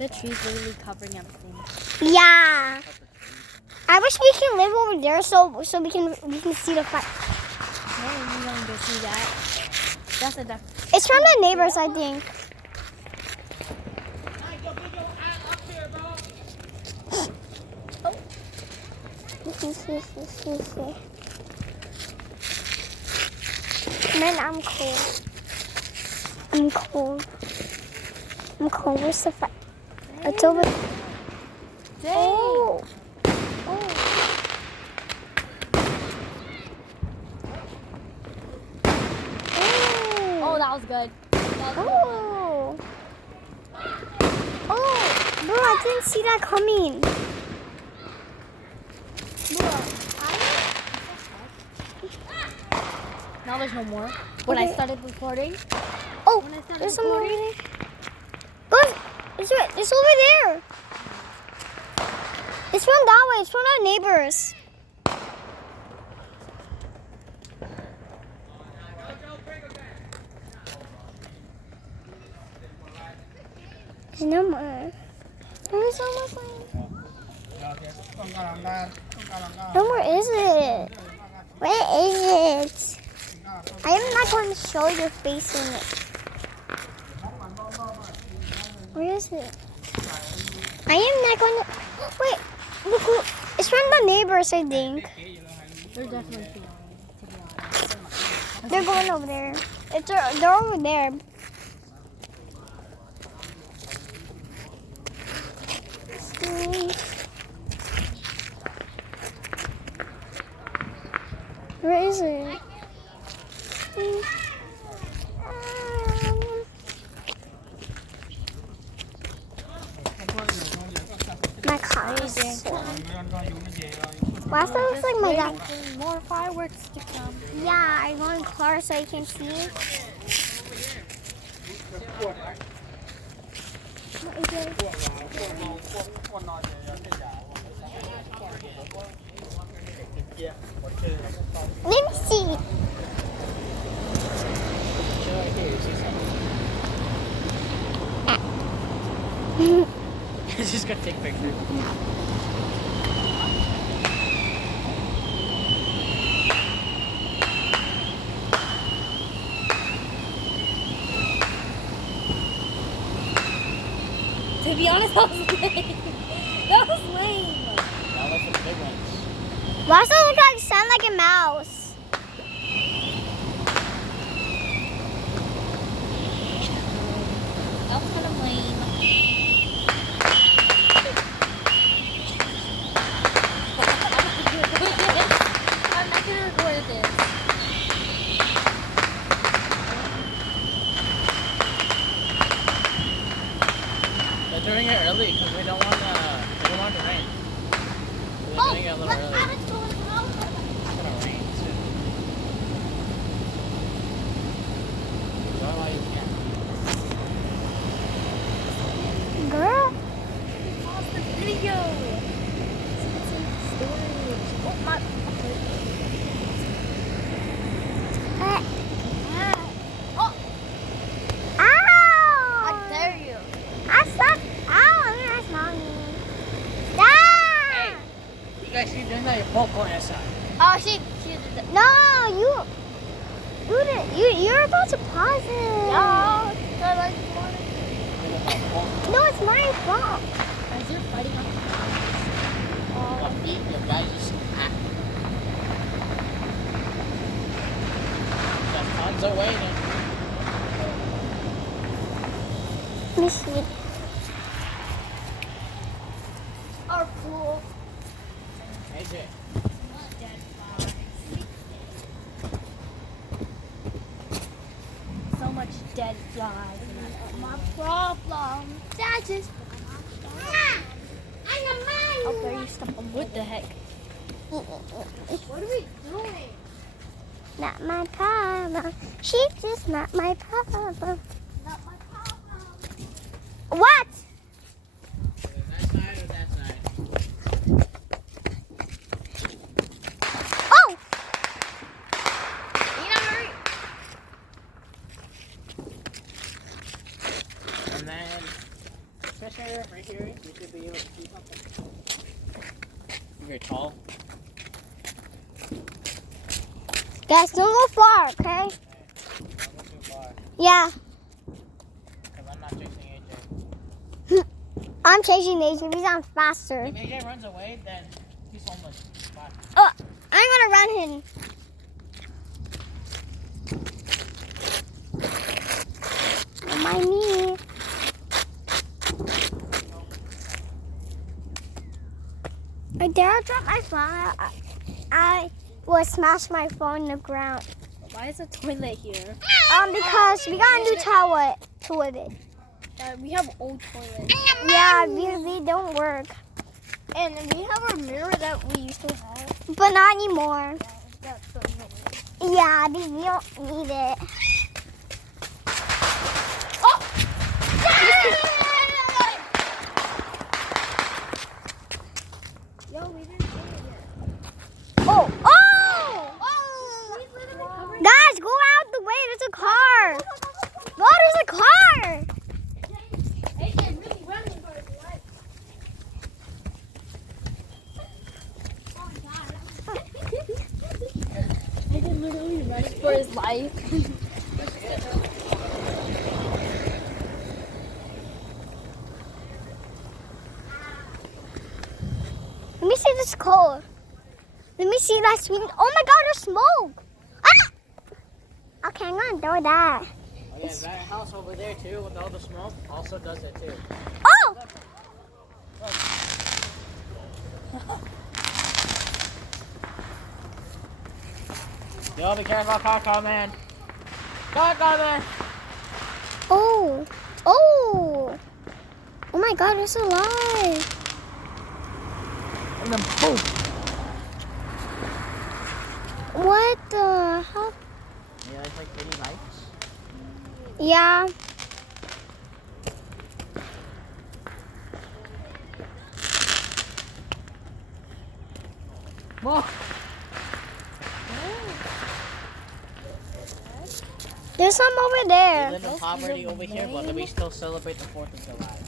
The tree's literally covering everything. Yeah. I wish we can live over there so we can see the fire. No, you're going to see that. That's a duck. It's from the neighbors, I think. Man, I'm cold. I'm cold. I'm cold. Where's the fire? It's over. Dang. Oh. Oh, that was good. Oh. Oh. Bro, I didn't see that coming. Now there's no more. When I started recording. Oh, When I started there's some more over recording. there. Look, it's over there. It's from that way. It's from our neighbors. There's no more. There's no more. No more is it? Where is it? I am not going to show your face in it. Where is it? I am not going to. Wait, look, look. It's from the neighbors, I think. They're definitely feeling, to be honest. They're going over there. They're over there. Where is it? My car is so. Why does that look like my dad? Waiting for more fireworks to come. Yeah, I'm going car so I can see. What is it? Let me see. She's gonna take pictures. To be honest, that was lame. That was lame. That was the big ones. Why does it look like sound like a mouse? That was kind of lame. I'm not gonna record this. They're doing it early because they don't want to rain. So they're doing it a little early. It's gonna rain soon. Why are you can't? Girl. Pause the video. Oh my. Oh, Ow! how dare you? I suck. Ow, I'm not smiling. Ah! You guys keep doing that, your popcorn inside. Oh, she did that. No, you're about to pause it. No, I like No, it's my fault. Guys, you're fighting on What beat your guys' act. The funds are waiting. Let me see. our pool. AJ. So much dead flies. My problem. That is. Oh, there you step on. What the heck? What are we doing? Not my problem. She's just not my problem. Not my problem. What? That side or that side? Oh! hurry. And then this area, right here, you should be able to see something. If you're tall. Guys, don't go far, okay? Don't go too far. Yeah. Because I'm not chasing AJ. I'm chasing AJ because I'm faster. If AJ runs away, then he's homeless. Bye. Oh, I'm gonna run him. Don't mind me. I dare drop my phone. I will smash my phone in the ground. Why is a toilet here? Because we got a new toilet. We have old toilets. Yeah, because they don't work. And we have a mirror that we used to have. But not anymore. That's so annoying. Yeah, we don't need it. Yo, we didn't do it yet. Oh! Guys, go out the way. There's a car. No, there's a car. AJ really running for his life. AJ literally running for his life. Let me see this car. Let me see that sweet. Oh my God, there's smoke. Ah! Okay, I'm gonna throw that. Oh yeah, that house over there too, with all the smoke, also does it too. Oh! Yo, be careful, car coming. Car coming. Oh! Oh! Oh my God, it's alive. And then boom. What the hell? Yeah, it's like pretty lights. Yeah. Whoa. There's some over We there. live in poverty over here, but we still celebrate the 4th of July.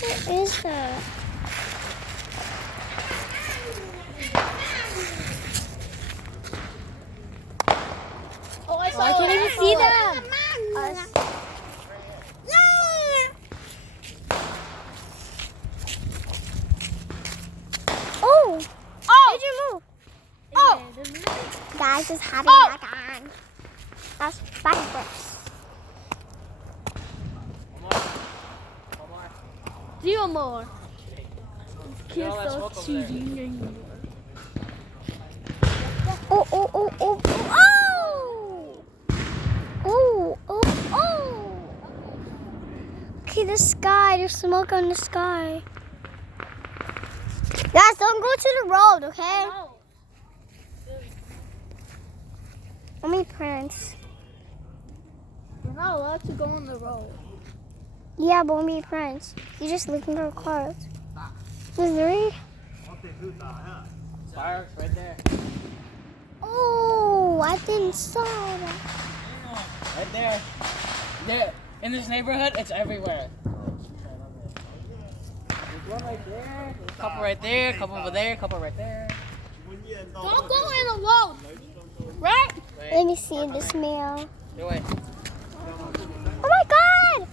What is that? Oh, I can't even see them. Oh! Oh! Did you move? Oh! Guys, just having that on. That's backwards. One more. 0 more. Yo, let's walk over there. Oh, oh, oh, oh, oh! Oh, oh, oh! Okay, the sky. There's smoke on the sky. Guys, don't go to the road, okay? Only Prince. You're not allowed to go on the road. Yeah, but only Prince. You're just looking for cars. Missouri? Fireworks right there. Oh, I didn't saw that. Right there. There. In this neighborhood, it's everywhere. There's one right there. There's a couple right there. A couple over there. A couple right there. Don't go in the road. Right? Let me see this mail. Your way. Oh my God!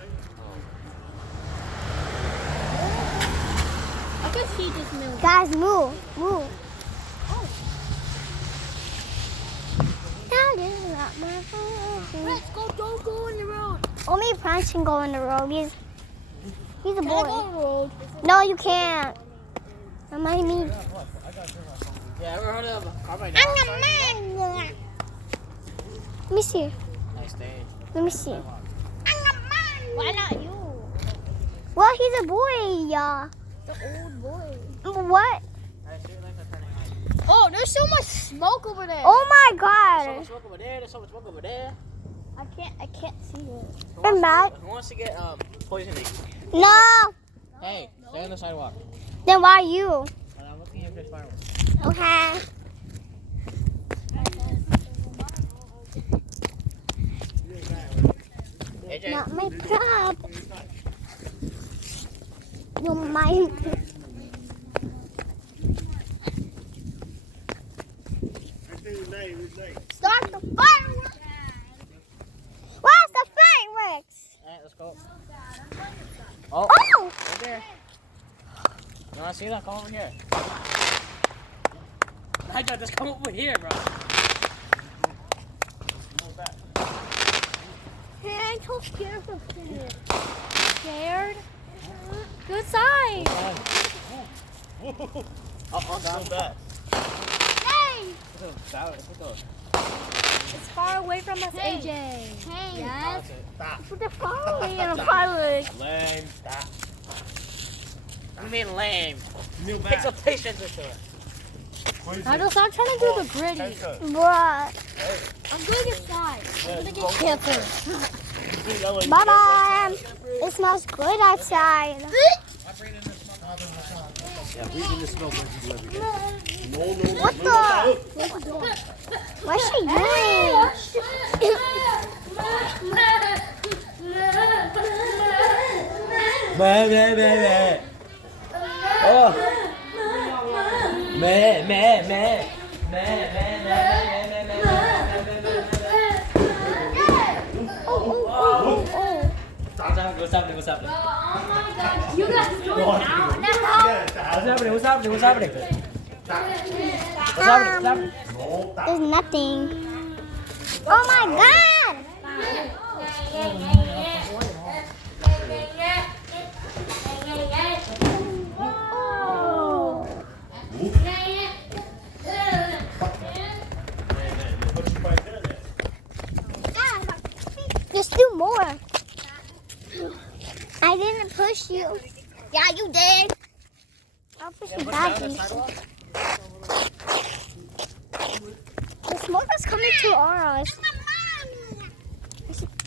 I can see this mill. Guys, move, move. Let's go. Don't go on the road. Only Prince can go on the road. He's a Can I go boy. on the road? No, you can't. Don't mind me. Yeah, ever heard of carbide dioxide? Let me see. Nice day. Let me see. Why not you? Well, he's a boy. Yeah. The old boy. What? Alright, so your lights are turning on. Oh, there's so much smoke over there. Oh my So God. much smoke over there. There's so much smoke over there. I can't see it. I'm mad. Who wants to get poisoning? No. Hey, stay on the sidewalk. Then why you? And I'm looking if there's fireworks. Okay. AJ. Not my prop. You're mine. Start the fireworks. Where's the fireworks? Alright, let's go. Oh, Oh! right there. You wanna see that? Come over here. I got this. Come over here, bro. Hey, I'm so scared of this. Scared? Good side. Oh, God. Hey! Ito. It's far away from us, Hey. AJ. Hey. Yes. Stop. Put the far away and the fireworks. Lame. Stop. I mean lame. Kneel Take back. some patience into it. Nigel, stop trying to do the gritty. Bruh. I'm going inside. I'm gonna get cancer. Bye bye. It smells good outside. Yeah, breathe in the smoke when you deliver. No, What the? What's she doing? Mẹ. Oh. Mẹ. Oh. What's happening? You guys do it now. What's happening? There's nothing. Oh my god! Oh. Just do more. I didn't push you. Yeah, you did. I'll push you back. The smoke is coming to ours.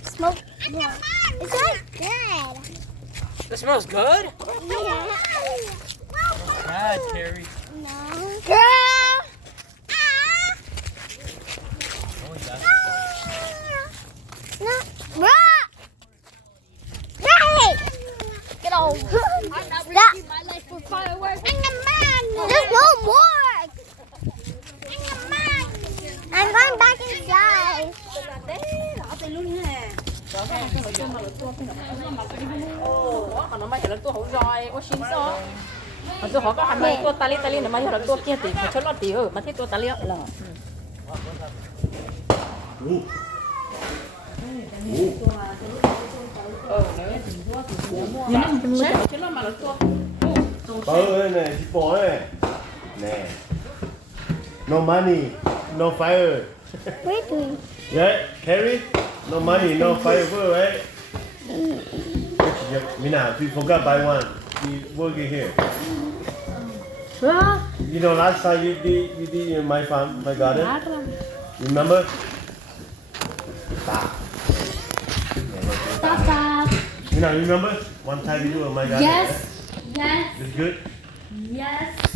Smoke. Yeah. Is that good? This smells good? Yeah. God, Terry. No. Girl. No. Bruh. Hey. Get over. I'm not risking my life for fireworks. There's no more. I'm going back inside. Nó mới là tua hậu roi, có xin so. Mà tôi họ có hành này tua tali này mà là tua kia thì phải cho nó tí mà thấy tua tali là. Nhưng nó mình sẽ cho nó mà là tua. này, chị bỏ này. Nè. No money, no fire. Wait. Yeah, carry. No money, no fire, right? Mina, if you forgot buy one, you work it here. You know, last time you did in my farm, my garden. Remember? Stop. Stop. Mina, remember? One time you do in my garden. Yes. Yes. It's good. Yes.